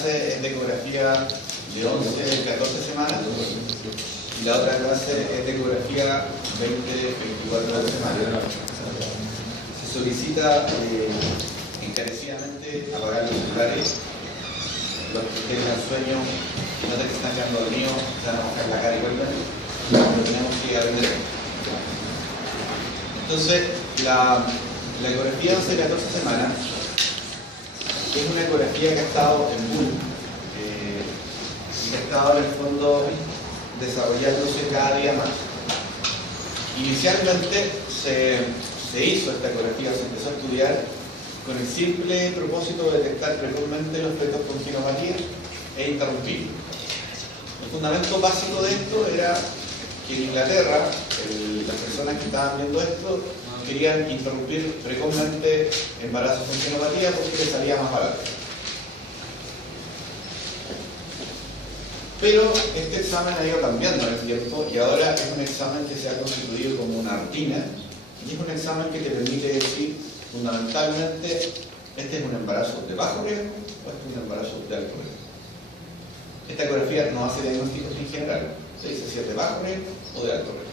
clase es de ecografía de 11 a 14 semanas y la otra clase es de ecografía 20-24 semanas. Se solicita encarecidamente apagar los celulares. Los que tengan sueño y notan que están quedando dormidos, se van a mojar la cara y vuelven, lo tenemos que aprender. Entonces, la ecografía 11-14 semanas es una ecografía que ha estado en boom y que ha estado en el fondo desarrollándose cada día más. Inicialmente se hizo esta ecografía, se empezó a estudiar con el simple propósito de detectar precozmente los fetos con gineopatía e interrumpirlos. El fundamento básico de esto era que en Inglaterra las personas que estaban viendo esto querían interrumpir precozmente embarazos con gineopatía porque les salía más barato. Pero este examen ha ido cambiando en el tiempo y ahora es un examen que se ha constituido como una rutina y es un examen que te permite decir fundamentalmente este es un embarazo de bajo riesgo o este es un embarazo de alto riesgo. Esta ecografía no hace diagnósticos en general, se dice si es de bajo riesgo o de alto riesgo.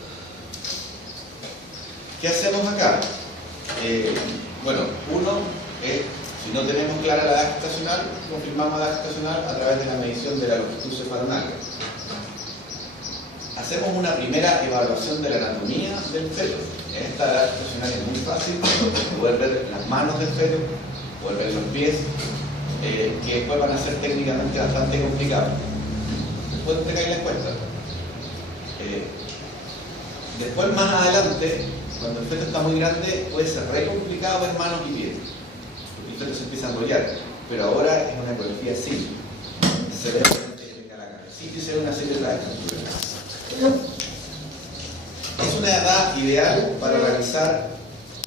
¿Qué hacemos acá? Bueno, uno es, si no tenemos clara la edad gestacional, confirmamos la edad gestacional a través de la medición de la longitud cefalonal. Hacemos una primera evaluación de la anatomía del feto. En esta edad gestacional es muy fácil poder ver las manos del feto, poder ver los pies, que después van a ser técnicamente bastante complicados. Después te cae la encuesta. Después, más adelante, cuando el feto está muy grande, puede ser re complicado ver manos y pies. Porque el feto se empieza a enrollar. Pero ahora es una ecografía simple. Se ve la cara. Sí que se ve una serie de estructuras. Es una edad ideal para realizar,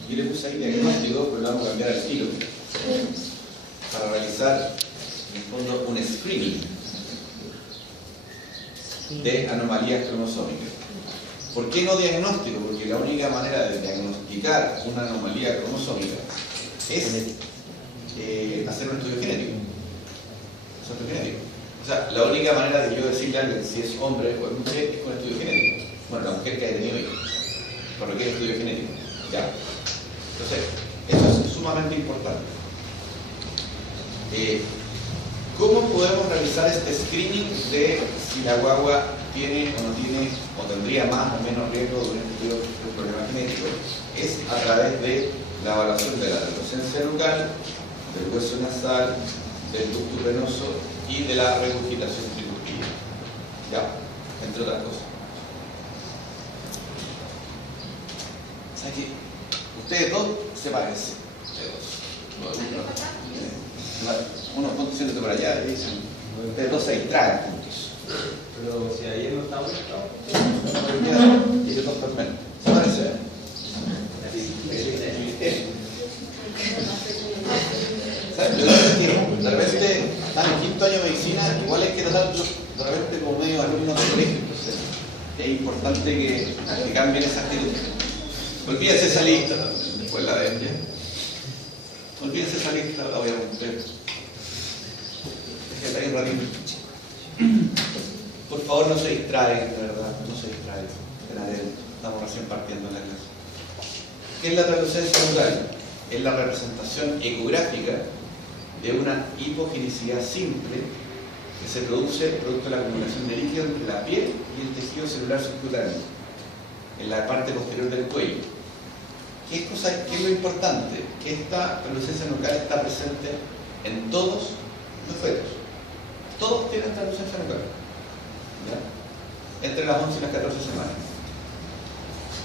yo le puse ahí diagnóstico, pero lo vamos a cambiar al tiro, para realizar en el fondo un screening de anomalías cromosómicas. ¿Por qué no diagnóstico? Porque la única manera de diagnosticar una anomalía cromosómica es hacer un estudio genético. O sea, la única manera de yo decirle a alguien si es hombre o es mujer es con estudio genético. Bueno, la mujer que haya tenido hijos, por lo que es estudio genético. Ya. Entonces, eso es sumamente importante. ¿Cómo podemos realizar este screening de si la guagua tiene o no tiene, o tendría más o menos riesgo de un problema genético? Es a través de la evaluación de la adolescencia nucal, del hueso nasal, del ducto venoso y de la regurgitación tricúspide. ¿Ya? Entre otras cosas. O sea que ustedes dos se parecen. Uno punto siéntate por allá y dicen, ustedes dos se distraen juntos. Pero si ayer no estamos y de dos por menos. ¿Se parece? ¿Sabes? De repente están en quinto año de medicina, igual hay que tratarlos de repente como medio alumnos de colegio. Entonces es importante que cambien esa actitud. Olvídense esa lista, después la ven, ¿ya? Olvídense esa lista, la voy a romper. Déjenme ahí un ratito. Por favor, no se distraen, de verdad, no se distraen. Estamos recién partiendo en la clase. ¿Qué es la translucencia nucal? Es la representación ecográfica de una hipogenicidad simple que se produce producto de la acumulación de líquido entre la piel y el tejido celular subcutáneo, en la parte posterior del cuello. ¿Qué es lo importante? Que esta translucencia nucal está presente en todos los fetos. Todos tienen translucencia nucal, ¿ya? Entre las 11 y las 14 semanas.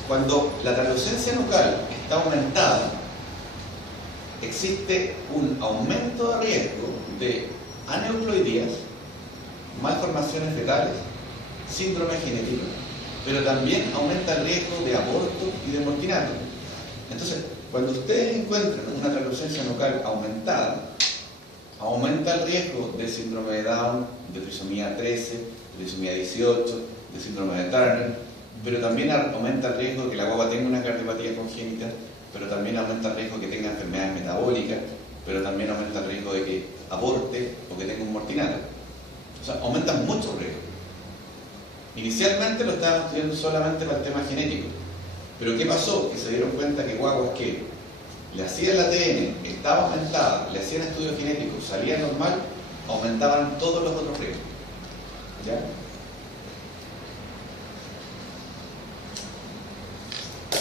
Cuando la translucencia nucal está aumentada, existe un aumento de riesgo de aneuploidías, malformaciones fetales, síndrome genético, pero también aumenta el riesgo de aborto y de mortinato. Entonces, cuando ustedes encuentran una translucencia nucal aumentada, aumenta el riesgo de síndrome de Down, de trisomía 13, de trisomía 18, de síndrome de Turner, pero también aumenta el riesgo de que la guagua tenga una cardiopatía congénita, pero también aumenta el riesgo de que tenga enfermedades metabólicas, pero también aumenta el riesgo de que aporte o que tenga un mortinato. O sea, aumentan mucho el riesgo. Inicialmente lo estábamos estudiando solamente para el tema genético. Pero ¿qué pasó? Que se dieron cuenta que guaguas que le hacían la ADN, estaba aumentada, le hacían estudios genéticos, salía normal, aumentaban todos los otros riesgos. ¿Ya?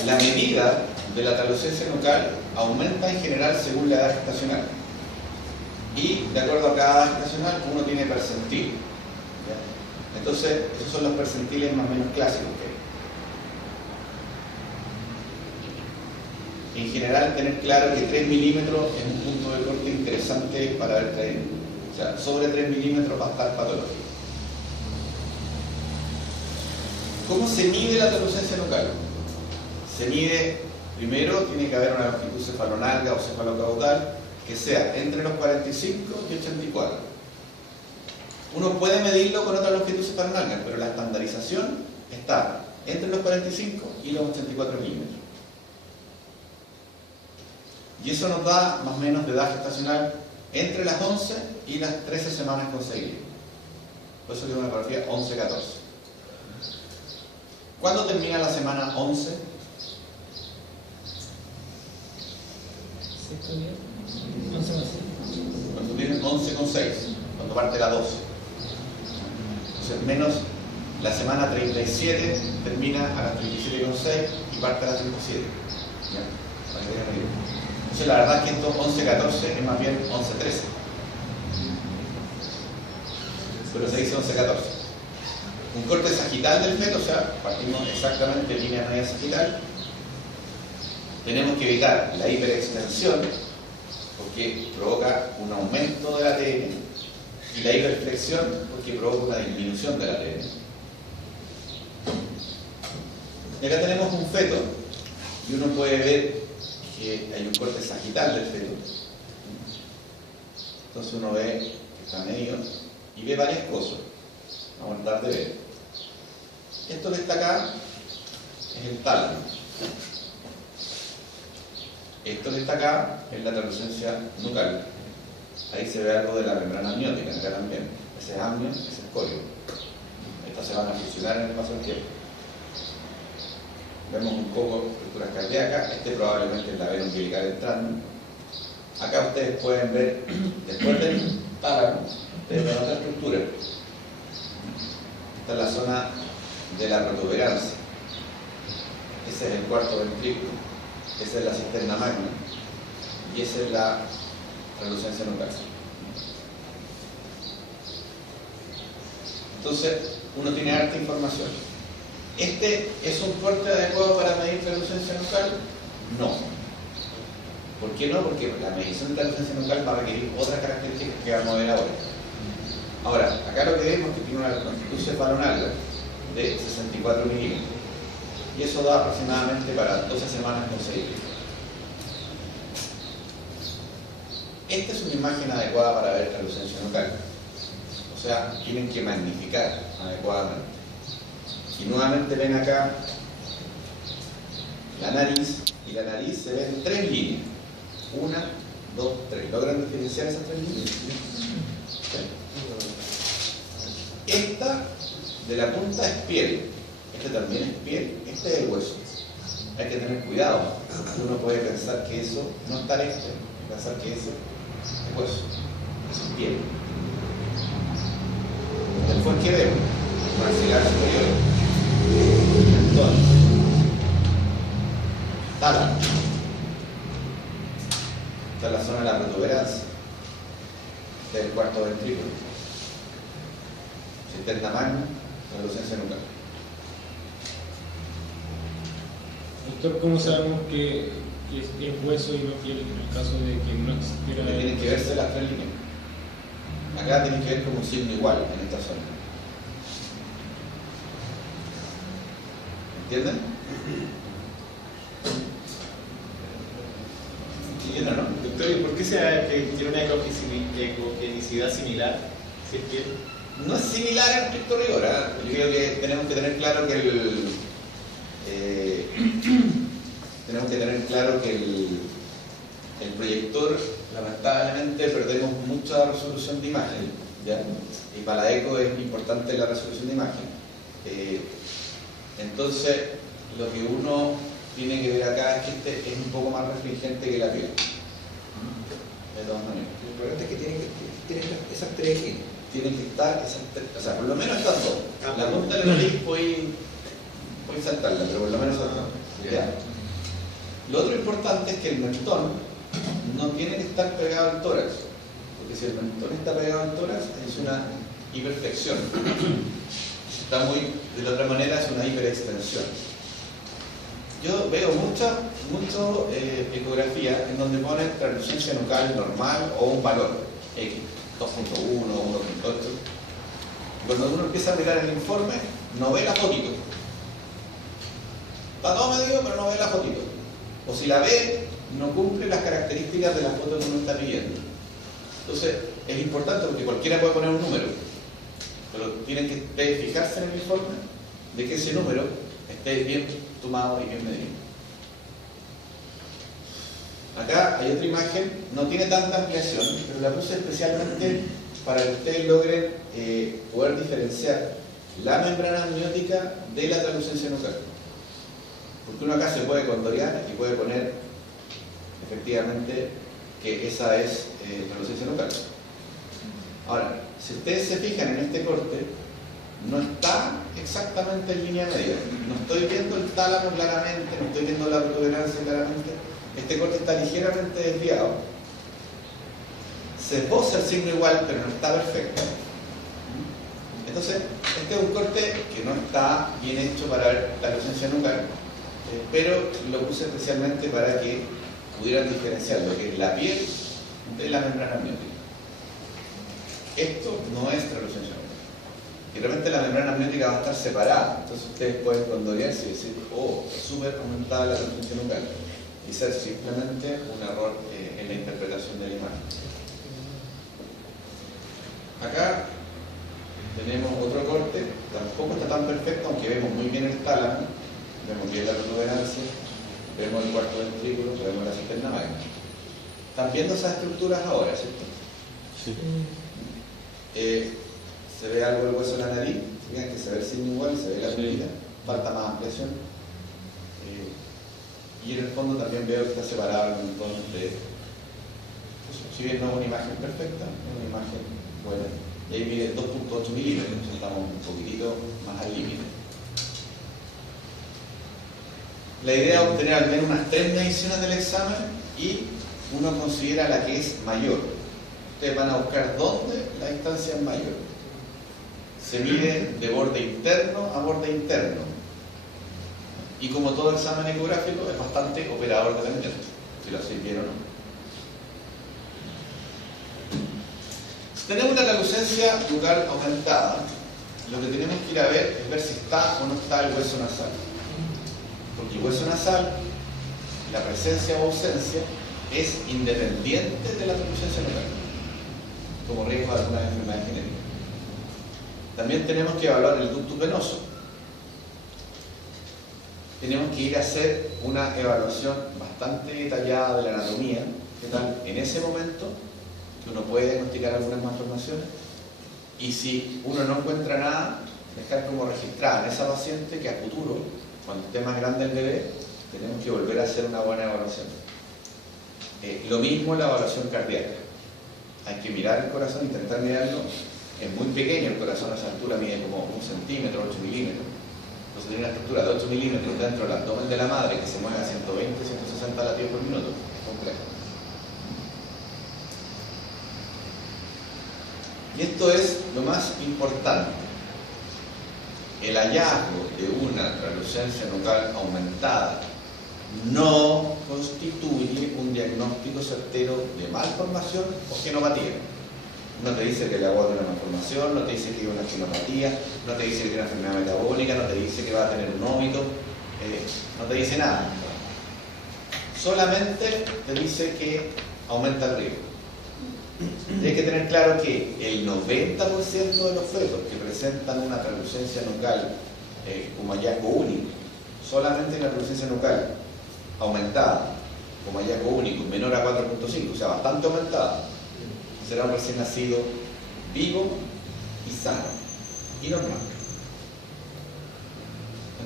La medida de la taloscencia nucal aumenta en general según la edad gestacional. Y de acuerdo a cada edad gestacional uno tiene percentil. ¿Ya? Entonces, esos son los percentiles más o menos clásicos que hay. En general, tener claro que 3 milímetros es un punto de corte interesante para ver traído. O sea, sobre 3 milímetros va a estar patológico. ¿Cómo se mide la taloscencia nucal? Se mide, primero, tiene que haber una longitud cefalonalga o cefalocaudal que sea entre los 45 y 84. Uno puede medirlo con otra longitud cefalonalga, pero la estandarización está entre los 45 y los 84 milímetros. Y eso nos da más o menos de edad gestacional entre las 11 y las 13 semanas conseguidas. Por eso es una ecografía 11-14. ¿Cuándo termina la semana 11? Cuando tienen 11,6, cuando parte la 12. Entonces, menos la semana 37 termina a las 37,6 y parte a las 37. ¿Ya? Entonces, la verdad es que esto 11-14 es más bien 11-13. Pero se dice 11-14. Un corte sagital del feto, o sea, partimos exactamente en línea media sagital. Tenemos que evitar la hiperextensión, porque provoca un aumento del ATN, y la hiperflexión, porque provoca una disminución del ATN. Y acá tenemos un feto, y uno puede ver que hay un corte sagital del feto. Entonces uno ve que está medio, y ve varias cosas. Vamos a tratar de ver. Esto que está acá es el tálamo. Esto que está acá es la taloscencia nucal. Ahí se ve algo de la membrana amniótica, acá también. Ese es amnio, ese es corio. Estas se van a fusionar en el paso del tiempo. Vemos un poco estructuras cardíacas. Este probablemente es la vena umbilical entrando. Acá ustedes pueden ver, después del tálamo, ustedes ven otra estructura. Esta es la zona de la protuberancia. Ese es el cuarto ventrículo. Esa es la cisterna magna y esa es la taloscencia nucal. Entonces, uno tiene harta información. ¿Este es un corte adecuado para medir taloscencia nucal? No. ¿Por qué no? Porque la medición de taloscencia nucal va a requerir otras características que vamos a ver ahora. Ahora, acá lo que vemos es que tiene una longitud cefalonalga de 64 milímetros. Y eso da aproximadamente para 12 semanas conseguibles. Esta es una imagen adecuada para ver taloscencia nucal. O sea, tienen que magnificar adecuadamente. Y nuevamente ven acá la nariz, y la nariz se ven 3 líneas. 1, 2, 3. ¿Logran diferenciar esas 3 líneas? Esta de la punta es piel. Este también es piel, este es el hueso. Hay que tener cuidado. Uno puede pensar que eso no está recto, pensar que eso es hueso, eso es piel. Después, ¿qué vemos? Maxilar superior, mentón, tálamo. Esta es la zona de la protuberancia. Este es el cuarto ventrículo. Cisterna magna, taloscencia nucal. Doctor, ¿cómo sabemos que es hueso y no piel en el caso de que no existiera? Porque tienen que verse las 3 líneas. Acá tienen que ver como un signo igual en esta zona. ¿Entienden? ¿Entienden o no? Doctor, ¿y por qué se da que tiene una ecogenicidad similar? Si es piel. No es similar en estricto rigor. Yo creo que tenemos que tener claro que el proyector, lamentablemente, perdemos mucha resolución de imagen, ¿ya? Y para la eco es importante la resolución de imagen. Entonces, lo que uno tiene que ver acá es que este es un poco más restringente que la piel. De todas maneras. Lo importante es que tienen esas tres líneas. Tienen que estar esas tres, o sea, por lo menos estas dos. La punta de la nariz voy saltarla, pero por lo menos esas dos. ¿Ya? Lo otro importante es que el mentón no tiene que estar pegado al tórax, porque si el mentón está pegado al tórax es una hiperflexión. Si está muy de la otra manera es una hiperextensión. Yo veo mucha ecografía en donde ponen translucencia nucal normal o un valor X, 2.1 o 1.8. Cuando uno empieza a mirar el informe, no ve la fotito. Está todo medido, pero no ve la fotito. O si la ve, no cumple las características de la foto que uno está pidiendo. Entonces, es importante porque cualquiera puede poner un número, pero tienen que fijarse en el informe de que ese número esté bien tomado y bien medido. Acá hay otra imagen, no tiene tanta ampliación, pero la puse especialmente para que ustedes logren poder diferenciar la membrana amniótica de la translucencia nucal. Porque uno acá se puede condorear y puede poner efectivamente que esa es translucencia nucal. Ahora, si ustedes se fijan en este corte, no está exactamente en línea media. No estoy viendo el tálamo claramente, no estoy viendo la protuberancia claramente. Este corte está ligeramente desviado. Se esboza el signo igual, pero no está perfecto. Entonces, este es un corte que no está bien hecho para ver la translucencia nucal, pero lo puse especialmente para que pudieran diferenciar lo que es la piel de la membrana amniótica. Esto no es translucencia nucal. Y realmente la membrana amniótica va a estar separada. Entonces ustedes pueden condorearse y decir, oh, es súper aumentada la translucencia nucal. Y ser simplemente un error en la interpretación de la imagen. Acá tenemos otro corte, tampoco está tan perfecto, aunque vemos muy bien el tálamo, vemos bien la protuberancia, vemos el cuarto ventrículo, vemos la cisterna magna. ¿Están viendo esas estructuras ahora, cierto? Sí. Se ve algo del hueso de la nariz, fíjense que se ve el signo igual, se ve la puntita, falta más ampliación. Y en el fondo también veo que está separado el mentón de... Si bien no es una imagen perfecta, es una imagen buena. Y ahí mide 2.8 milímetros, estamos un poquitito más al límite. La idea es obtener al menos unas 3 mediciones del examen y uno considera la que es mayor. Ustedes van a buscar dónde la distancia es mayor. Se mide de borde interno a borde interno. Y como todo examen ecográfico es bastante operador dependiente, si lo hacéis bien o no. Si tenemos una translucencia nucal aumentada, lo que tenemos que ir a ver es ver si está o no está el hueso nasal. Porque el hueso nasal, la presencia o ausencia, es independiente de la translucencia nucal, como riesgo de alguna enfermedad genética. También tenemos que evaluar el ducto venoso. Tenemos que ir a hacer una evaluación bastante detallada de la anatomía, que tal en ese momento, que uno puede diagnosticar algunas malformaciones, y si uno no encuentra nada, dejar como registrada en esa paciente que a futuro, cuando esté más grande el bebé, tenemos que volver a hacer una buena evaluación. Lo mismo la evaluación cardíaca. Hay que mirar el corazón, intentar mirarlo. Es muy pequeño el corazón, a esa altura mide como 1 centímetro, 8 milímetros. Entonces tiene una estructura de 8 milímetros dentro del abdomen de la madre que se mueve a 120, 160 latidos por minuto. Es complejo. Y esto es lo más importante. El hallazgo de una translucencia nucal aumentada no constituye un diagnóstico certero de malformación o genopatía. No te dice que le aborda una malformación, no te dice que hay una genopatía, no te dice que tiene una enfermedad metabólica, no te dice que va a tener un óbito, no te dice nada. Solamente te dice que aumenta el riesgo. Y hay que tener claro que el 90% de los fetos que presentan una translucencia nucal como hallazgo único, solamente una translucencia nucal aumentada como hallazgo único, menor a 4.5, o sea, bastante aumentada, será un recién nacido vivo y sano y normal.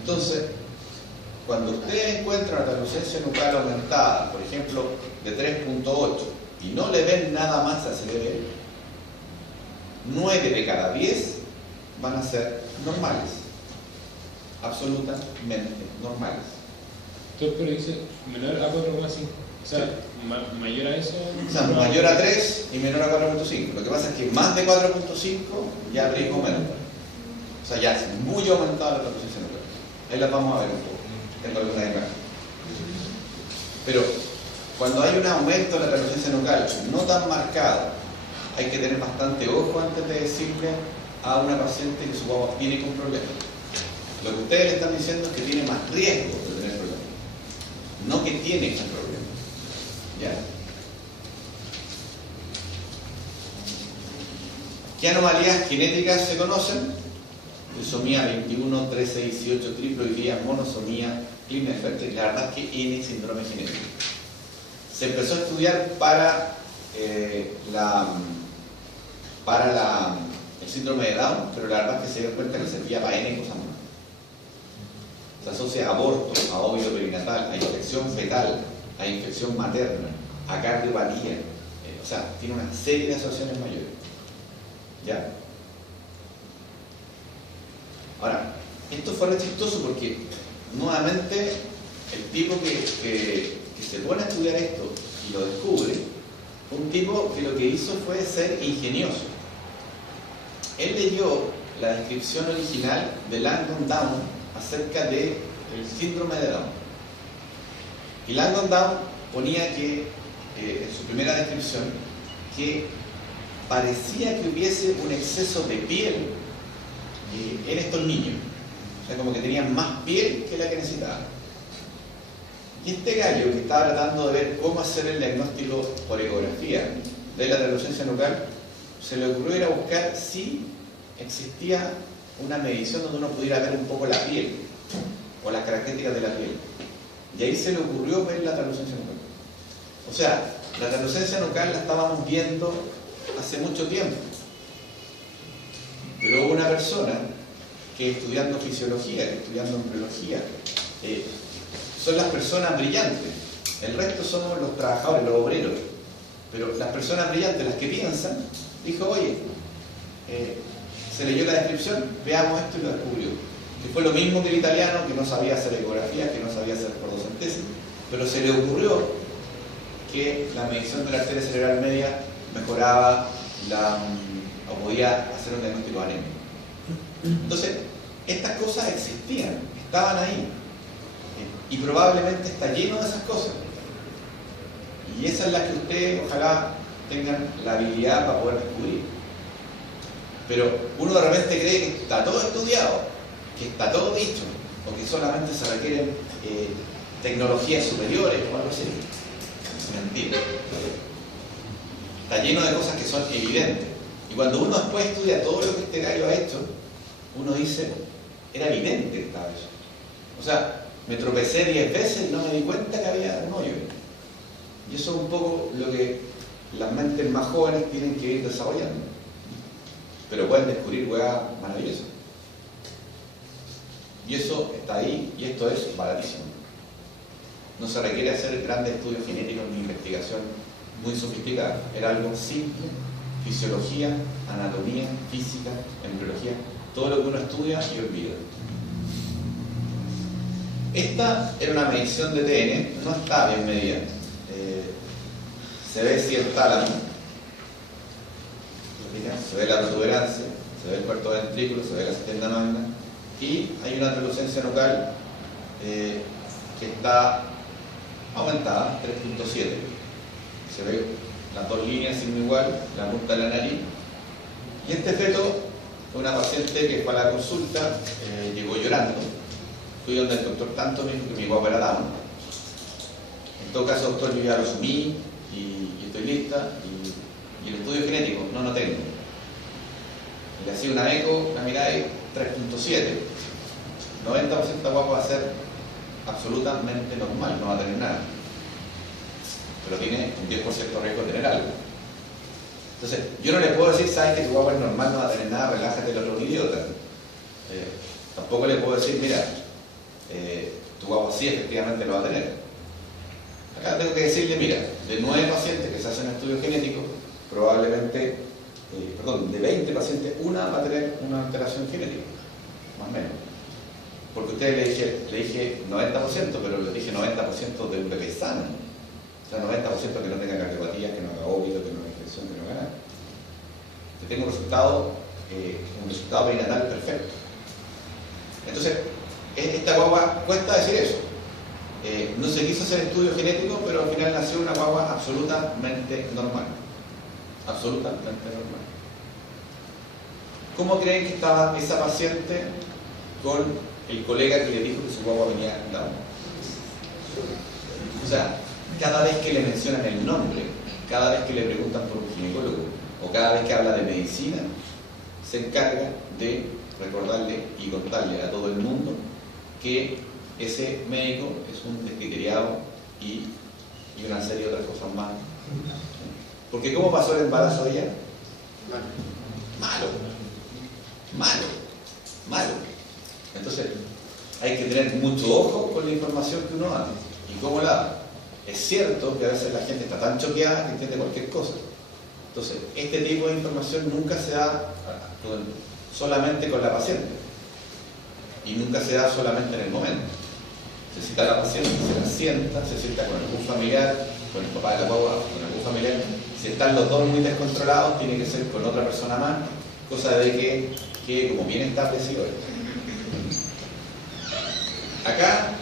Entonces, cuando ustedes encuentran una translucencia nucal aumentada, por ejemplo, de 3.8, y no le ven nada más a ese bebé, 9 de cada 10 van a ser normales, absolutamente normales. Entonces, pero dice menor a 4,5. O sea, mayor a eso. O sea, mayor a 3 y menor a 4.5. Lo que pasa es que más de 4.5 ya el riesgo aumenta. O sea, ya es muy aumentada la translucencia nucal. Ahí las vamos a ver un poco. Tengo alguna imagen. Pero cuando hay un aumento de la translucencia nucal no tan marcado, hay que tener bastante ojo antes de decirle a una paciente que supongamos viene con problemas. Lo que ustedes le están diciendo es que tiene más riesgo de tener problemas, no que tiene el problema. ¿Ya? ¿Qué anomalías genéticas se conocen? Trisomía 21, 13, 18, triploidía, monosomía, Klinefelter, la verdad es que N síndrome genético. Se empezó a estudiar para el síndrome de Down, pero la verdad es que se dio cuenta que servía para N cosas más. Se asocia a aborto, a óvulo perinatal, a infección fetal, a infección materna, a cardiopatía, o sea, tiene una serie de asociaciones mayores. ¿Ya? Ahora, esto fue re chistoso porque nuevamente el tipo que se pone a estudiar esto y lo descubre, un tipo que lo que hizo fue ser ingenioso. Él leyó la descripción original de Langdon Down acerca del síndrome de Down. Y Langdon Down ponía que, en su primera descripción, que parecía que hubiese un exceso de piel en estos niños. O sea, como que tenían más piel que la que necesitaban. Y este gallo que estaba tratando de ver cómo hacer el diagnóstico por ecografía de la translucencia nucal, se le ocurrió ir a buscar si existía una medición donde uno pudiera ver un poco la piel o las características de la piel. Y ahí se le ocurrió ver la translucencia nucal. O sea, la translucencia nucal la estábamos viendo hace mucho tiempo. Pero hubo una persona que estudiando fisiología, que estudiando embriología, son las personas brillantes. El resto somos los trabajadores, los obreros. Pero las personas brillantes, las que piensan, dijo, oye, se leyó la descripción, veamos esto y lo descubrió. Que fue lo mismo que el italiano, que no sabía hacer ecografía, que no sabía hacer fotocentesis, pero se le ocurrió que la medición de la arteria cerebral media mejoraba o podía hacer un diagnóstico anémico. Entonces, estas cosas existían, estaban ahí, y probablemente está lleno de esas cosas. Y esa es la que ustedes ojalá tengan la habilidad para poder descubrir. Pero uno de repente cree que está todo estudiado, que está todo dicho, o que solamente se requieren tecnologías superiores o algo así. Mentira. Está lleno de cosas que son evidentes. Y cuando uno después estudia todo lo que este gallo ha hecho, uno dice, era evidente que estaba eso. O sea, me tropecé 10 veces y no me di cuenta que había un hoyo. Y eso es un poco lo que las mentes más jóvenes tienen que ir desarrollando. Pero pueden descubrir hueás maravillosas. Y eso está ahí, y esto es baratísimo. No se requiere hacer grandes estudios genéticos ni investigación muy sofisticada. Era algo simple, fisiología, anatomía, física, embriología, todo lo que uno estudia y olvida. Esta era una medición de TN, no está bien medida. Se ve si el tálamo, se ve la protuberancia, se ve el cuarto ventrículo, se ve la cisterna magna, y hay una translucencia nucal que está aumentada, 3.7. Se ve las dos líneas signo igual, la punta de la nariz. Y este feto fue una paciente que fue a la consulta, llegó llorando. Fui donde el doctor tanto me dijo que mi guapa era Down. En todo caso, doctor, yo ya lo asumí y estoy lista. Y el estudio genético, no tengo. Le hacía una eco, una mirada y 3.7. 90% de guapo va a ser absolutamente normal, no va a tener nada. pero tiene un 10% de riesgo de tener algo. Entonces, yo no le puedo decir, sabes que tu guagua es normal, no va a tener nada, relájate, el otro es un idiota. Tampoco le puedo decir, mira, tu guagua sí efectivamente lo va a tener. Acá tengo que decirle, mira, de 9 pacientes que se hacen estudios genéticos, probablemente, de 20 pacientes, una va a tener una alteración genética, más o menos. Porque a ustedes le dije 90%, pero les dije 90% de un bebé sano. O sea, 90% que no tenga cardiopatías, que no haga óbito, que no haga infección, que no haga nada. Yo tengo un resultado perinatal perfecto. Entonces, esta guagua cuesta decir eso. No se quiso hacer estudio genético, pero al final nació una guagua absolutamente normal. Absolutamente normal. ¿Cómo creen que estaba esa paciente con el colega que le dijo que su guagua venía Down? O sea, cada vez que le mencionan el nombre, cada vez que le preguntan por un ginecólogo, o cada vez que habla de medicina, se encarga de recordarle y contarle a todo el mundo que ese médico es un descriteriado y una serie de otras cosas más. Porque ¿cómo pasó el embarazo de ella? Malo. Entonces, hay que tener mucho ojo con la información que uno da. ¿Y cómo la da? Es cierto que a veces la gente está tan choqueada que entiende cualquier cosa. Entonces, este tipo de información nunca se da solamente con la paciente. Y nunca se da solamente en el momento. Se cita a la paciente, se la sienta, se sienta con algún familiar, con el papá de la guagua, con algún familiar. Si están los dos muy descontrolados, tiene que ser con otra persona más, cosa de que como bien establecido es. Acá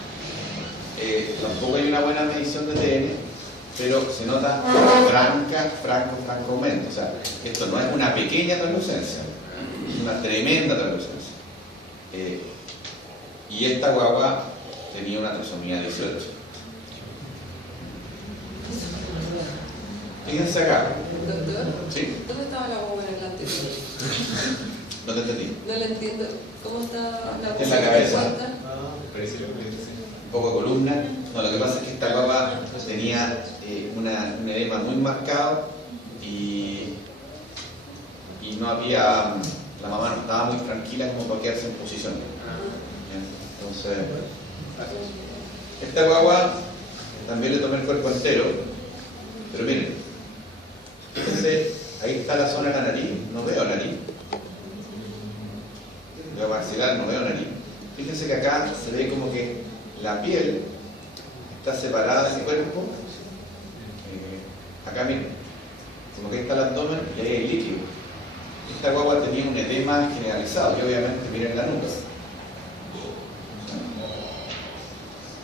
tampoco hay una buena medición de TN, pero se nota franco aumento. O sea, esto no es una pequeña translucencia, es una tremenda translucencia. Y esta guagua tenía una trisomía 18. Fíjense acá. Doctor, ¿Sí? ¿dónde estaba la guagua en el anterior? No te entendí. No le entiendo. ¿Cómo está la guagua? En la cabeza. Parece Un poco de columna. No, lo que pasa es que esta guagua tenía un edema muy marcado y no había, la mamá no estaba muy tranquila como para quedarse en posición. Entonces, esta guagua también le tomé el cuerpo entero, pero miren, fíjense, ahí está la zona de la nariz, no veo nariz. Veo maxilar, no veo nariz. Fíjense que acá se ve como que la piel está separada del cuerpo. Acá miren, como que está el abdomen y ahí hay líquido. Esta guagua tenía un edema generalizado y obviamente miren la nuca.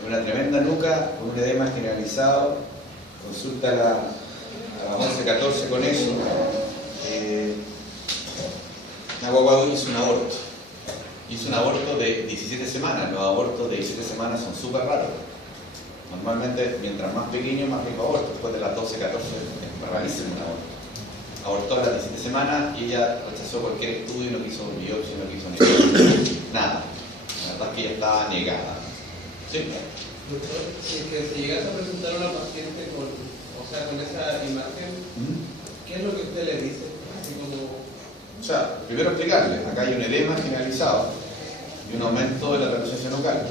Una tremenda nuca con un edema generalizado. Consulta a la 11-14 con eso. La guagua hizo un aborto. Hizo un aborto de 17 semanas. Los abortos de 17 semanas son súper raros. Normalmente, mientras más pequeño, más rico aborto. Después de las 12-14 es rarísimo un aborto. Abortó a las 17 semanas y ella rechazó cualquier estudio, no quiso biopsia, no quiso nada. La verdad es que ella estaba negada. ¿Sí? Doctor, si llegas a presentar a una paciente con esa imagen, ¿qué es lo que usted le dice? Así como... O sea, primero explicarle, acá hay un edema generalizado y un aumento de la translucencia nucal.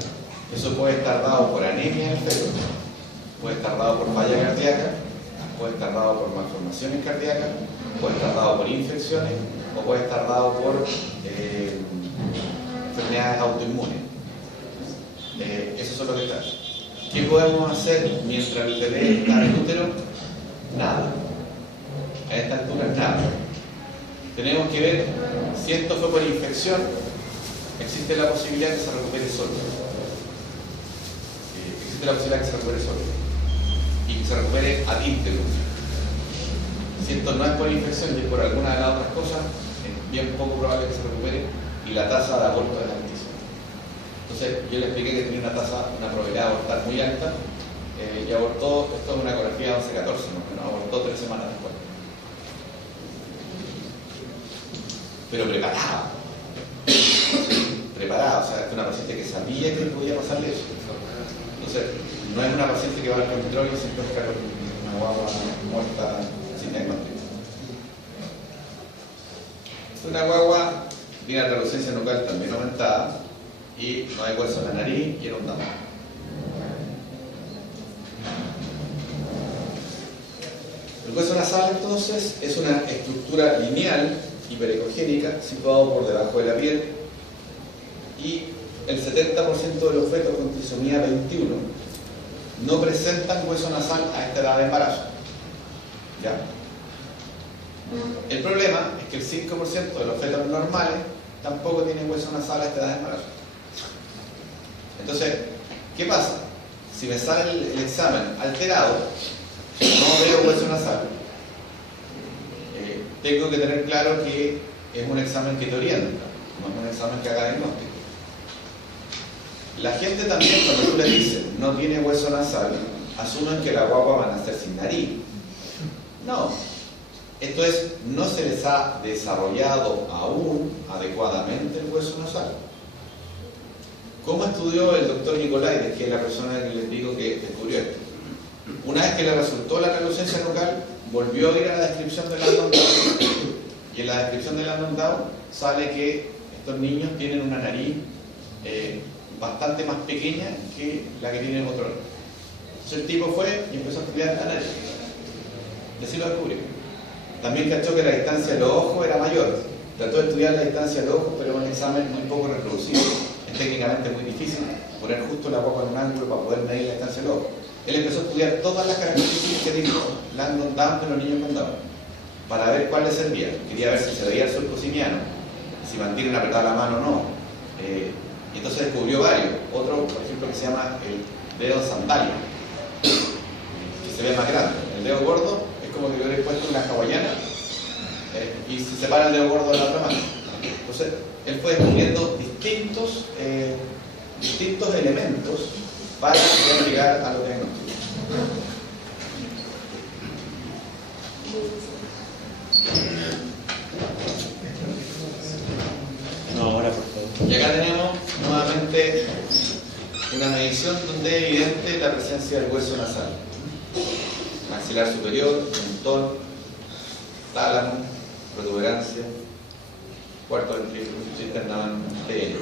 Eso puede estar dado por anemia en el feto, puede estar dado por falla cardíaca, puede estar dado por malformaciones cardíacas, puede estar dado por infecciones o puede estar dado por enfermedades autoinmunes. Eso es lo que está. ¿Qué podemos hacer mientras el bebé está en el útero? Nada. A esta altura nada. Tenemos que ver si esto fue por infección. Existe la posibilidad de que se recupere solo. Existe la posibilidad de que se recupere solo. Y que se recupere ad íntegro. Si esto no es por infección y es por alguna de las otras cosas, es bien poco probable que se recupere y la tasa de aborto es altísima. Entonces yo le expliqué que tenía una probabilidad de abortar muy alta y abortó, esto es una ecografía 11-14, ¿no? Abortó 3 semanas después. Pero preparada, o sea, es una paciente que sabía que podía pasarle eso. Entonces, no es una paciente que va al control y se encuentra con una guagua muerta sin diagnóstico. Una guagua tiene la translucencia nucal también aumentada y no hay hueso en la nariz y en un tamaño. El hueso nasal entonces es una estructura lineal hiperecogénica situado por debajo de la piel y el 70% de los fetos con trisomía 21 no presentan hueso nasal a esta edad de embarazo. ¿Ya? El problema es que el 5% de los fetos normales tampoco tienen hueso nasal a esta edad de embarazo. Entonces, ¿qué pasa? Si me sale el examen alterado, no veo hueso nasal, tengo que tener claro que es un examen que te orienta, no es un examen que haga diagnóstico. La gente también, cuando tú le dices no tiene hueso nasal, asumen que la guagua va a nacer sin nariz. No, esto es, no se les ha desarrollado aún adecuadamente el hueso nasal. ¿Cómo estudió el doctor Nicolaides, que es la persona que les digo que descubrió esto? Una vez que le resultó la translucencia nucal, volvió a ir a la descripción de Landon Down. Y en la descripción de Landon Down sale que estos niños tienen una nariz bastante más pequeña que la que tiene el otro. Entonces el tipo fue y empezó a estudiar la nariz. Y así lo descubrió. También cachó que la distancia de los ojos era mayor. Trató de estudiar la distancia de los ojos, pero en un examen muy poco reproducido. Es técnicamente muy difícil poner justo la boca en un ángulo para poder medir la distancia de los ojos. Él empezó a estudiar todas las características que dijo Landon Down de los niños con Down para ver cuál le servía. Quería ver si se veía el surco simiano, si mantienen apretada la mano o no. Y entonces descubrió varios. Otro, por ejemplo, que se llama el dedo sandalia, que se ve más grande. El dedo gordo es como que lo hubiera puesto una hawaiana y se separa el dedo gordo de la otra mano. Entonces, él fue descubriendo distintos elementos para poder llegar a los diagnósticos. No, ahora por favor. Y acá tenemos nuevamente una medición donde es evidente la presencia del hueso nasal. Maxilar superior, mentón, tálamo, protuberancia, cuarto ventrículo, internamente.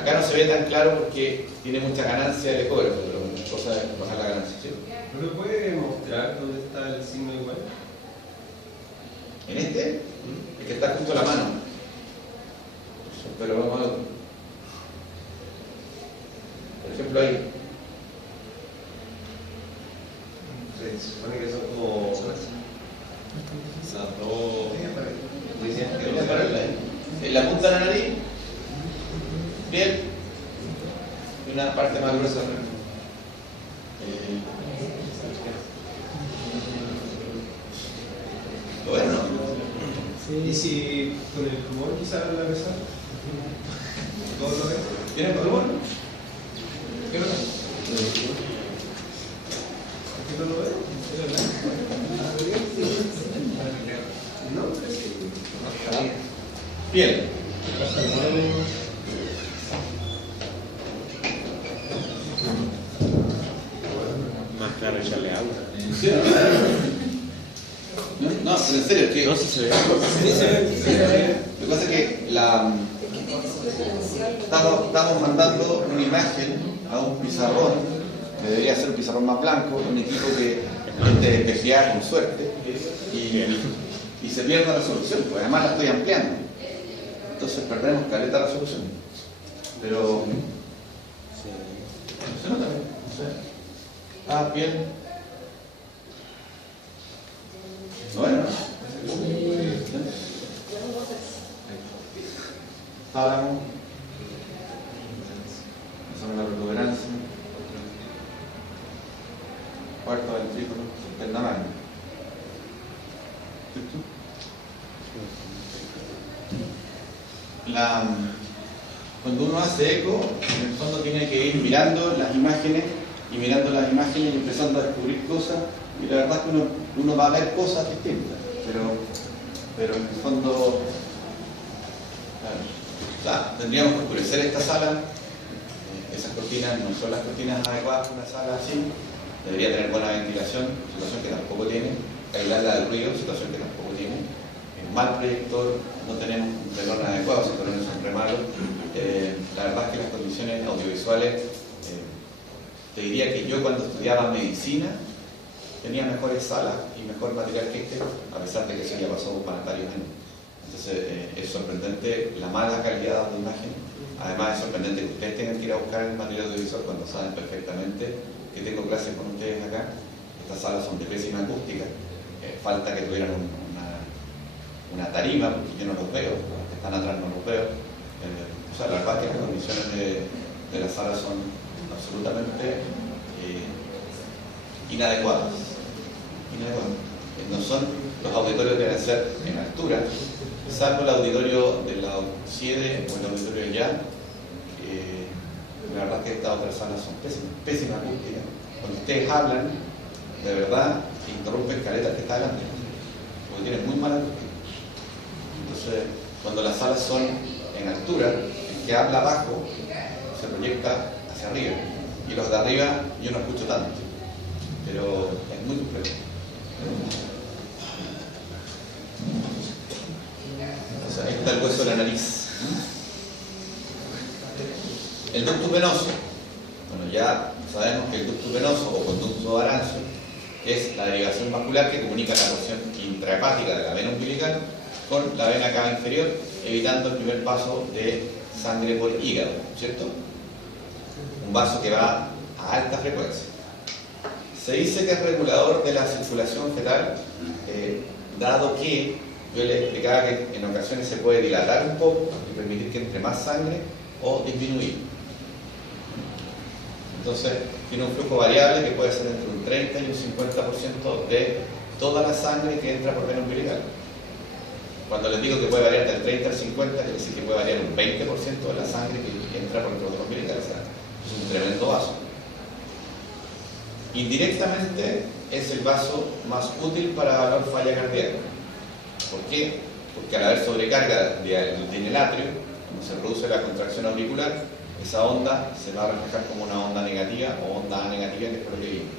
Acá no se ve tan claro porque tiene mucha ganancia el ecógrafo, pero la cosa es bajar la ganancia. ¿Sí? ¿No me puede mostrar dónde está el signo igual? En este, el que está justo a la mano. Pero vamos a ver. Por ejemplo, ahí. Se supone que son como las dos líneas que En la punta de la nariz, piel y una parte más gruesa. Bueno, ¿Y si con el pulmón quizás la besar? ¿Todo lo ves? ¿tienen pulmón? ¿Qué no? ¿No lo ves? No, Piel. Más claro echarle agua. ¿Sí? No, pero en serio, es que No, si se ve. lo que pasa es que estamos mandando una imagen a un pizarrón, que debería ser un pizarrón más blanco, un equipo que esté despejeado con suerte, y se pierde la resolución, porque además la estoy ampliando. Entonces perdemos caleta de resolución. Pero se nota bien. Ah, bien. Bueno. Tálamo. Esa es la protuberancia. Cuarto ventrículo, internamente. Cuando uno hace eco, en el fondo tiene que ir mirando las imágenes y empezando a descubrir cosas, y la verdad es que uno va a ver cosas distintas, pero en el fondo tendríamos que oscurecer esta sala. Esas cortinas no son las cortinas adecuadas para una sala así, Debería tener buena ventilación, situación que tampoco tiene. Aislarla del ruido, situación que tampoco tiene. Mal proyector, no tenemos un telón adecuado, si telones son re malos. La verdad es que las condiciones audiovisuales, te diría que yo cuando estudiaba medicina tenía mejores salas y mejor material que este, a pesar de que eso ya pasó para varios años. Entonces es sorprendente la mala calidad de imagen. Además es sorprendente que ustedes tengan que ir a buscar el material audiovisual cuando saben perfectamente que tengo clases con ustedes acá. Estas salas son de pésima acústica. Falta que tuvieran una tarima, porque yo no los veo, los que están atrás no los veo. O sea, la verdad es que las condiciones de la sala son absolutamente inadecuadas. No son, los auditorios deben ser en altura, salvo el auditorio de la CIEDE o el auditorio de YA. La verdad es que estas otras salas son pésima acústica. Cuando ustedes hablan, de verdad, interrumpen caletas que está delante, porque tienen muy mala acústica. Entonces, cuando las salas son en altura, el que habla abajo se proyecta hacia arriba, y los de arriba yo no escucho tanto, pero es muy complejo. O sea, ahí está el hueso de la nariz. El ducto venoso. Bueno, ya sabemos que el ducto venoso o conducto arancio es la derivación vascular que comunica la porción intrahepática de la vena umbilical con la vena cava inferior, evitando el primer paso de sangre por hígado, ¿cierto? Un vaso que va a alta frecuencia. Se dice que es regulador de la circulación fetal, dado que yo les explicaba que en ocasiones se puede dilatar un poco y permitir que entre más sangre o disminuir. Entonces, tiene un flujo variable que puede ser entre un 30 y un 50% de toda la sangre que entra por vena umbilical. Cuando les digo que puede variar del 30 al 50, quiere decir que puede variar un 20% de la sangre que entra por el cordón umbilical. O sea, es un tremendo vaso. Indirectamente es el vaso más útil para evaluar falla cardíaca. ¿Por qué? Porque al haber sobrecarga en el atrio, cuando se produce la contracción auricular, esa onda se va a reflejar como una onda negativa o onda A negativa, que es por lo que vimos.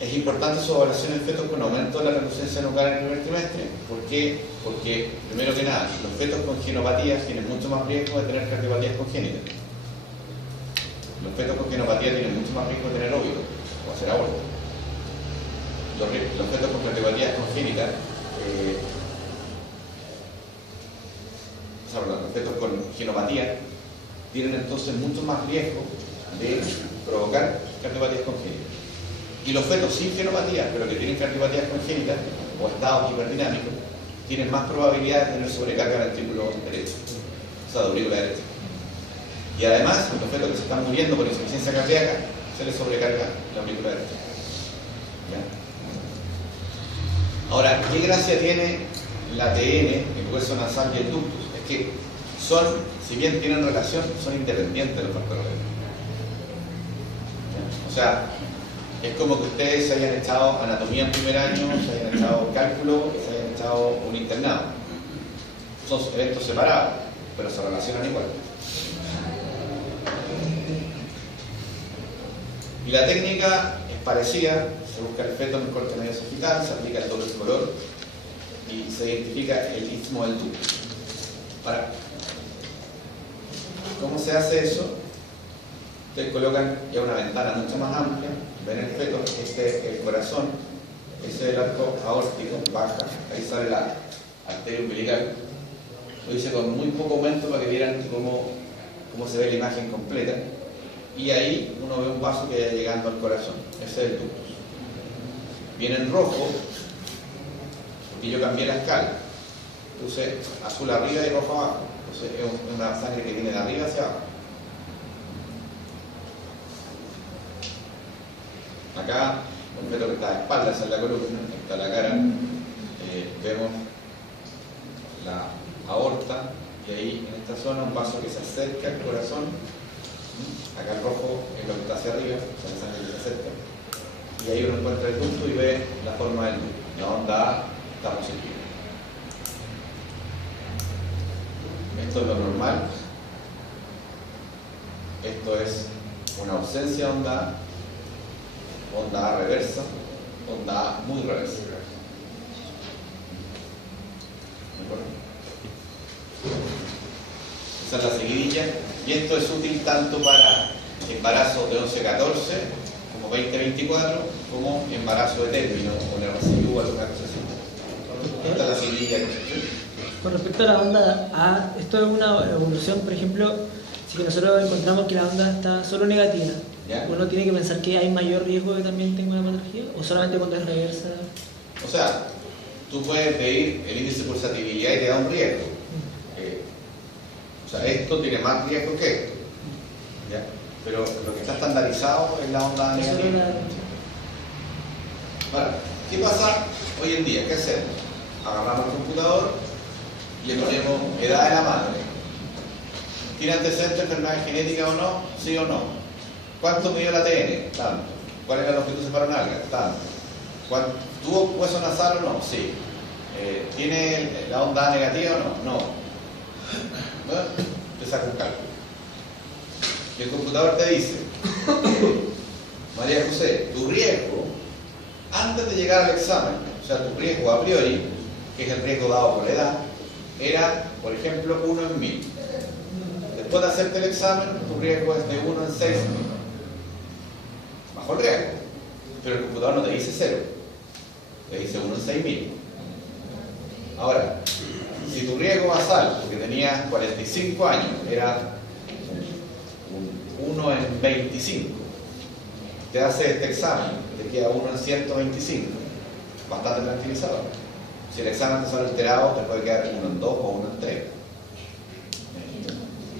Es importante su evaluación en fetos con aumento de la relucencia nuclear en el primer trimestre. ¿Por qué? Porque, primero que nada, los fetos con genopatías tienen mucho más riesgo de tener cardiopatías congénitas. Los fetos con genopatía tienen mucho más riesgo de tener óbito o hacer aborto. Los fetos con cardiopatías congénitas, los fetos con genopatía tienen entonces mucho más riesgo de provocar cardiopatías congénitas. Y los fetos sin genopatía, pero que tienen cardiopatías congénitas o estados hiperdinamicos, tienen más probabilidad de tener sobrecarga ventrículo derecho, o sea, de aurícula derecha. Y además, los fetos que se están muriendo por insuficiencia cardíaca, se les sobrecarga la aurícula derecha. ¿Ya? Ahora, ¿qué gracia tiene la TN, el hueso nasal y el ductus? Es que son, si bien tienen relación, son independientes de los factores. O sea, es como que ustedes se hayan echado anatomía en primer año, se hayan echado cálculo y se hayan echado un internado. Son eventos separados, pero se relacionan igual. Y la técnica es parecida, se busca el feto en el corte medio cervical, se aplica el doble color y se identifica el istmo del ducto. Ahora, ¿cómo se hace eso? Ustedes colocan ya una ventana mucho más amplia, ven el feto, este es el corazón, ese es el arco aórtico, baja, ahí sale la arteria umbilical. Lo hice con muy poco aumento para que vieran cómo se ve la imagen completa. Y ahí uno ve un vaso que va llegando al corazón, ese es el ductus. Viene en rojo, porque yo cambié la escala, puse azul arriba y rojo abajo, entonces es una sangre que viene de arriba hacia abajo. Acá, un feto que está de espaldas en la columna, está la cara, vemos la aorta y ahí en esta zona un vaso que se acerca al corazón. Acá el rojo es lo que está hacia arriba, o sea, la sangre que se acerca. Y ahí uno encuentra el ducto y ve la forma del ducto. La onda A está positiva. Esto es lo normal. Esto es una ausencia de onda A. onda A reversa, onda A muy reversa. ¿De acuerdo? Esa es la seguidilla, y esto es útil tanto para embarazos de 11-14 como 20-24, como embarazo de término, con el residuo, alguna cosa así. Esta es la seguidilla. Con respecto a la onda A, esto es una evolución, por ejemplo, si nosotros encontramos que la onda está solo negativa, ¿Ya? ¿uno tiene que pensar que hay mayor riesgo de que también tenga una patología? ¿O solamente cuando es reversa? O sea, tú puedes pedir el índice de pulsatividad y te da un riesgo. O sea, esto tiene más riesgo que esto. ¿Ya? Pero lo que está estandarizado es la onda Eso negativa. era- Ahora, ¿qué pasa hoy en día? ¿Qué hacemos? Agarramos el computador y le ponemos edad de la madre. ¿Tiene antecedentes de enfermedad genética o no? ¿Sí o no? ¿Cuánto midió el ATN? Tanto. ¿Cuál es la longitud cefalonalga? Tanto. ¿Tuvo hueso nasal o no? Sí. ¿Tiene la onda negativa o no? No. Bueno, te saca un cálculo. Y el computador te dice, María José, tu riesgo, antes de llegar al examen, o sea, tu riesgo a priori, que es el riesgo dado por la edad, era, por ejemplo, 1 en 1000. Después de hacerte el examen, tu riesgo es de 1 en 6000. Bajo el riesgo. Pero el computador no te dice 0. Te dice 1 en 6000. Ahora, si tu riesgo basal, porque tenías 45 años, era 1 en 25, te hace este examen, te queda 1 en 125, bastante tranquilizador. Si el examen te sale alterado, te puede quedar 1 en 2 o 1 en 3.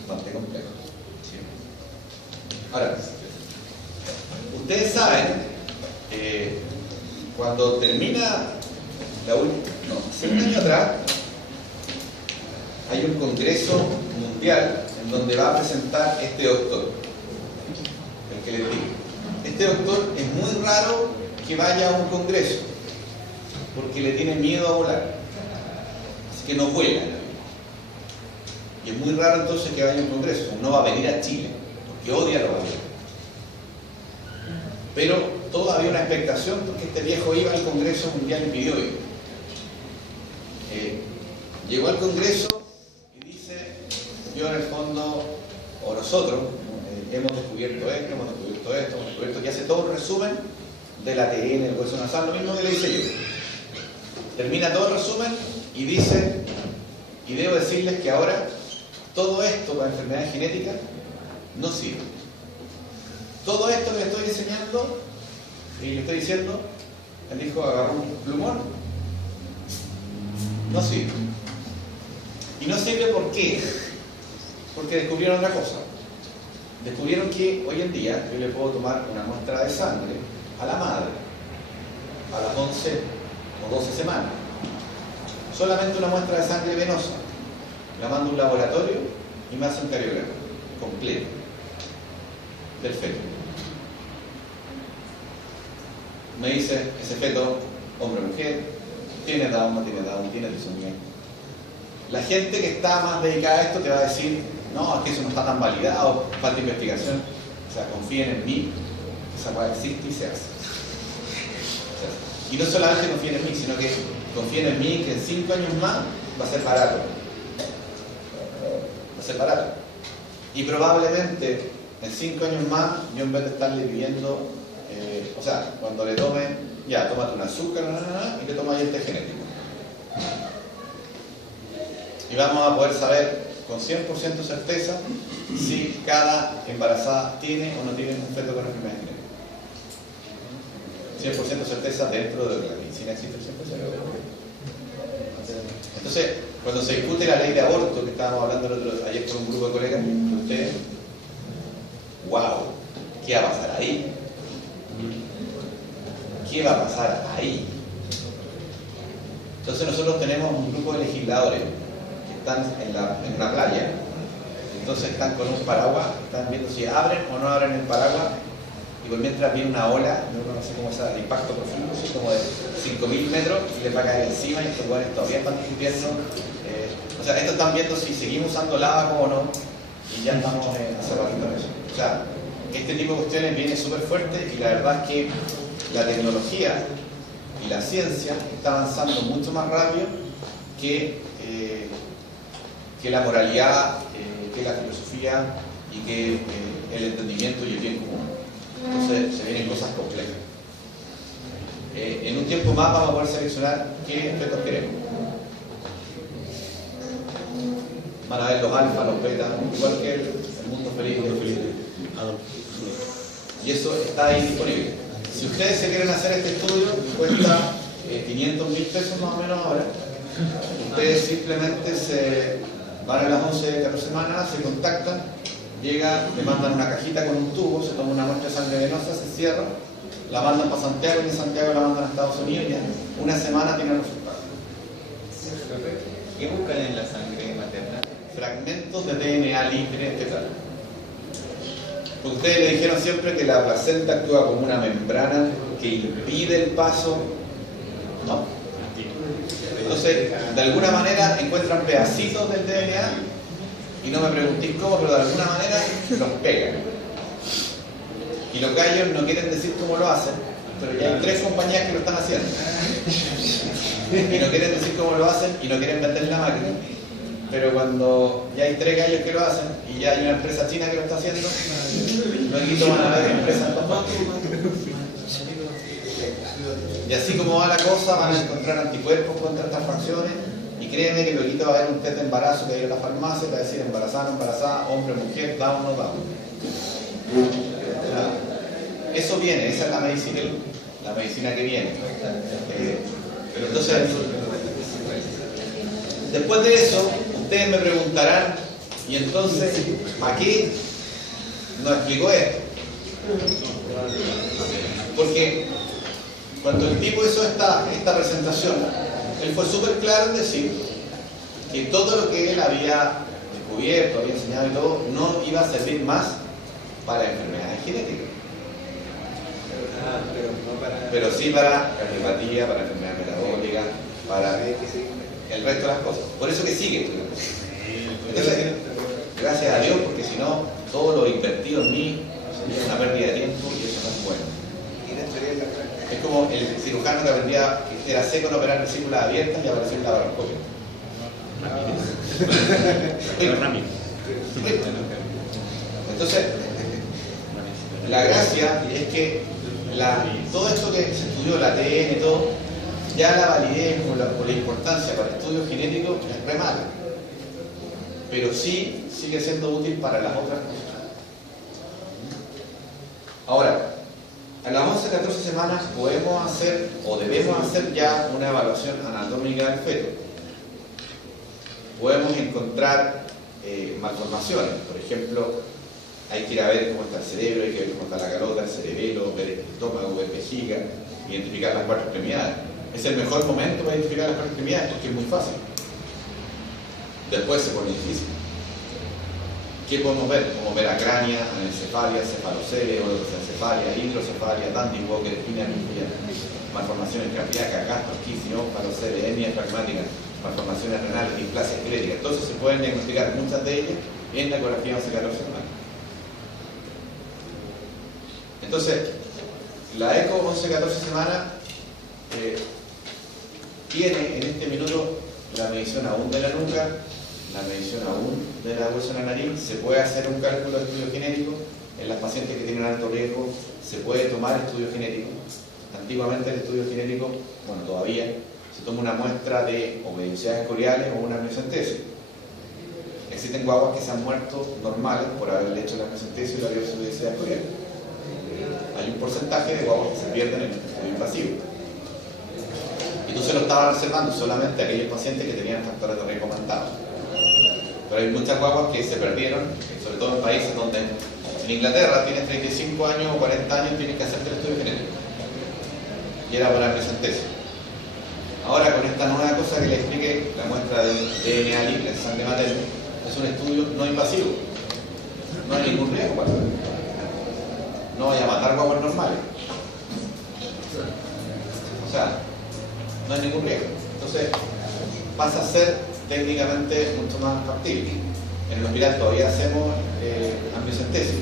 Bastante complejo. Ahora, ustedes saben, cuando termina la última, hace un año atrás, hay un congreso mundial en donde va a presentar este doctor, el que les digo. Este doctor es muy raro que vaya a un congreso, porque le tiene miedo a volar, así que no vuela. Y es muy raro entonces que vaya a un congreso, no va a venir a Chile, porque odia los aviones. Pero todo había una expectación porque este viejo iba al congreso mundial y pidió ir. Llegó al congreso y dice, yo en el fondo, o nosotros, hemos descubierto esto, hemos descubierto esto, hemos descubierto, y hace todo un resumen del ATN, del hueso nasal, lo mismo que le hice yo. Termina todo el resumen y dice, y debo decirles que ahora todo esto para enfermedades genéticas no sirve. Todo esto que le estoy enseñando y le estoy diciendo, él dijo, agarró un plumón, no sirve. Y no sirve ¿por qué? Porque descubrieron otra cosa. Descubrieron que hoy en día yo le puedo tomar una muestra de sangre a la madre a las 11 o 12 semanas. Solamente una muestra de sangre venosa. La mando a un laboratorio y me hace un cariograma completo del feto. Me dice, ese feto, hombre o mujer, tiene Down, no tiene Down, tiene trisomía. La gente que está más dedicada a esto te va a decir, no, es que eso no está tan validado, falta investigación. O sea, confíen en mí, esa cosa existe y se hace. Y no solamente confíen en mí, sino que confíen en mí que en 5 años más va a ser barato. Va a ser barato. Y probablemente en 5 años más, yo en vez de estarle pidiendo, o sea, cuando le tomen, ya, tómate un azúcar, y le tomas este genético. Y vamos a poder saber con 100% certeza si cada embarazada tiene o no tiene un feto con enfermedad genética. 100% certeza dentro de la medicina existe el 100%. Entonces, cuando se discute la ley de aborto, que estábamos hablando ayer con un grupo de colegas de ustedes, wow, ¿qué va a pasar ahí? ¿Qué va a pasar ahí? Entonces nosotros tenemos un grupo de legisladores que están en una playa, entonces están con un paraguas, están viendo si abren o no abren el paraguas, y por mientras viene una ola, no sé cómo es el impacto profundo, así como de 5000 metros, y les va a caer encima, y estos lugares todavía están discutiendo, o sea, estos están viendo si seguimos usando lava o no, y ya estamos hace ratito en eso. O sea, este tipo de cuestiones viene súper fuerte y la verdad es que la tecnología y la ciencia está avanzando mucho más rápido que la moralidad, que la filosofía y que el entendimiento y el bien común. Entonces se vienen cosas complejas. En un tiempo más vamos a poder seleccionar qué objetos queremos. Van a ver los alfa, los beta, igual que el mundo feliz. Y eso está ahí disponible. Si ustedes se quieren hacer este estudio, cuesta 500.000 pesos más o menos ahora. Ustedes simplemente se van a las 11-14 semanas, se contactan, llegan, le mandan una cajita con un tubo, se toma una muestra de sangre venosa, se cierra, la mandan para Santiago y en Santiago la mandan a Estados Unidos y en una semana tienen resultados. ¿Qué buscan en la sangre materna? Fragmentos de DNA libre fetal. Porque ustedes le dijeron siempre que la placenta actúa como una membrana que impide el paso. No. Entonces, de alguna manera encuentran pedacitos del DNA y no me preguntéis cómo, pero de alguna manera los pegan. Y los gallos no quieren decir cómo lo hacen, pero ya hay 3 compañías que lo están haciendo. Y no quieren decir cómo lo hacen y no quieren vender la máquina. Pero cuando ya hay 3 gallos que lo hacen y ya hay una empresa china que lo está haciendo, luego van a haber empresas más. Y así como va la cosa, van a encontrar anticuerpos contra estas facciones. Y créeme que luego va a haber un test de embarazo que va a ir a la farmacia y va a decir embarazada, no embarazada, hombre, mujer, down, no down. Eso viene, esa es la medicina que viene. Pero entonces, después de eso, ustedes me preguntarán, y entonces, ¿para qué nos explicó esto? Porque cuando el tipo hizo esta presentación, él fue súper claro en decir que todo lo que él había descubierto, había enseñado y todo, no iba a servir más para enfermedades genéticas. Pero sí para cardiopatía, para enfermedades metabólicas, para el resto de las cosas. Por eso que sigue estudiando. Entonces, gracias a Dios, porque si no, todo lo invertido en mí es una pérdida de tiempo y eso no es bueno. Es como el cirujano que aprendía que era seco en operar vesículas abiertas y apareció en la laparoscopia. Entonces, la gracia es que todo esto que se estudió, el ADN y todo, ya la validez por la importancia para estudios genéticos es re mala. Pero sí sigue siendo útil para las otras cosas. Ahora, a las 11-14 semanas podemos hacer o debemos hacer ya una evaluación anatómica del feto. Podemos encontrar malformaciones. Por ejemplo, hay que ir a ver cómo está el cerebro, hay que ver cómo está la calota, el cerebelo, ver el estómago, ver vejiga, identificar las 4 extremidades. Es el mejor momento para identificar las 4 extremidades porque es muy fácil. Después se pone difícil. ¿Qué podemos ver? Podemos ver acrania, anencefalia, cefalocele, oligocefalia, hidrocefalia, Dandy Walker, espina bífida, malformaciones cardíacas, gastro, quisio, falocele, hernia pragmática, malformaciones renales, displasia esquelética. Entonces se pueden diagnosticar muchas de ellas en la ecografía 11-14 semanas. Entonces, la eco 11-14 semanas tiene en este minuto la medición aún de la nuca, la medición aún de la hueso en la nariz, se puede hacer un cálculo de estudio genético, en las pacientes que tienen alto riesgo se puede tomar estudio genético. Antiguamente el estudio genético, bueno todavía, se toma una muestra de obesicidades coriales o una amniocentesis. Existen guaguas que se han muerto normales por haberle hecho la amniocentesis y la biopsia de obesidades coriales. Hay un porcentaje de guaguas que se pierden en el estudio invasivo. Y tú se lo estabas reservando solamente a aquellos pacientes que tenían factores de riesgo aumentados. Pero hay muchas guaguas que se perdieron, sobre todo en países donde en Inglaterra tienes 35 años o 40 años, tienes que hacerte el estudio genético. Y era por la amniocentesis. Ahora con esta nueva cosa que le expliqué, la muestra de DNA libre en sangre materna, es un estudio no invasivo. No hay ningún riesgo para eso. No vaya a matar guaguas normales. O sea, no hay ningún riesgo. Entonces, pasa a ser técnicamente mucho más factible. En el hospital todavía hacemos amniocentesis,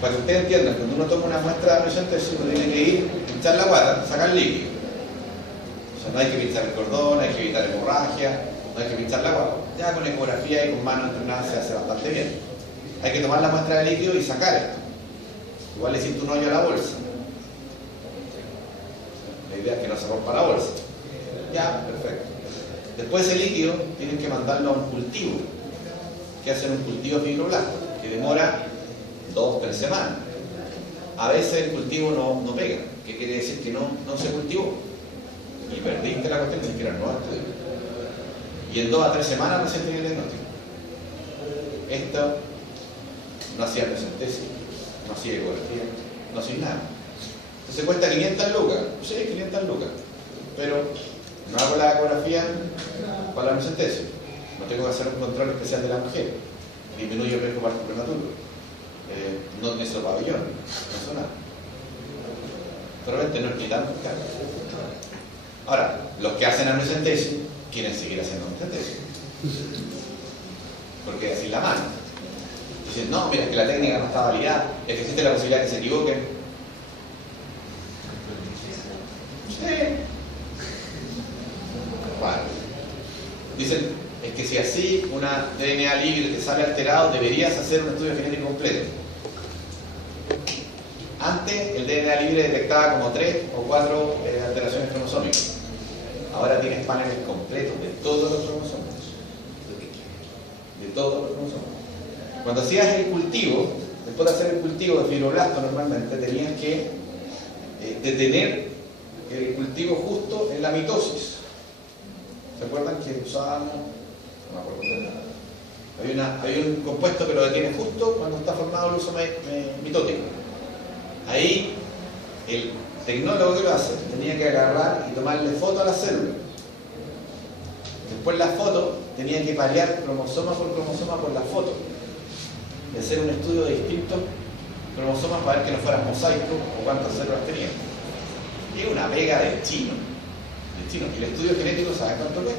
Para que ustedes entiendan, cuando uno toma una muestra de amniocentesis, uno tiene que ir, pinchar la guata, sacar líquido. O sea, no hay que pinchar el cordón, hay que evitar hemorragia, no hay que pinchar la guata. Ya con ecografía y con manos entrenadas se hace bastante bien. Hay que tomar la muestra de líquido y sacar esto. Igual le hiciste un hoyo a la bolsa. La idea es que no se rompa la bolsa. Ya, perfecto. Después ese líquido tienen que mandarlo a un cultivo, que hacen un cultivo de fibroblastos, que demora 2 o 3 semanas. A veces el cultivo no pega, que quiere decir que no se cultivó. Y perdiste la cuestión, tienes que ir al nuevo estudio. Y en 2 a 3 semanas recién tenía el diagnóstico. Esto no hacía amniocentesis, no hacía ecografía, no hacía nada. Entonces cuesta 500 lucas. Sí, 500 lucas. Pero no hago la ecografía para la amniocentesis. No tengo que hacer un control especial de la mujer. Disminuyo el riesgo parto prematuro. No necesito pabellón. No eso nada. Realmente no es ni tanto caro. Ahora, los que hacen amniocentesis quieren seguir haciendo amniocentesis. Porque así la mano. Dicen, no, mira, es que la técnica no está validada, es que existe la posibilidad de que se equivoquen. Sí. Bueno. Dicen, es que si así una DNA libre te sale alterado, deberías hacer un estudio genético completo. Antes el DNA libre detectaba como 3 o 4 alteraciones cromosómicas. Ahora tienes paneles completos de todos los cromosomas. De todos los cromosomas. Cuando hacías el cultivo, después de hacer el cultivo de fibroblasto normalmente, tenías que detener el cultivo justo en la mitosis. ¿Se acuerdan que usábamos? No me acuerdo de nada. Hay un compuesto que lo detiene justo cuando está formado el uso mitótico. Ahí el tecnólogo que lo hace tenía que agarrar y tomarle foto a la célula. Después la foto tenía que parear cromosoma por la foto. De hacer un estudio de distintos cromosomas para ver que no fueran mosaicos o cuántas células tenían. Y una pega del chino. Y el estudio genético, ¿saben cuánto cuesta?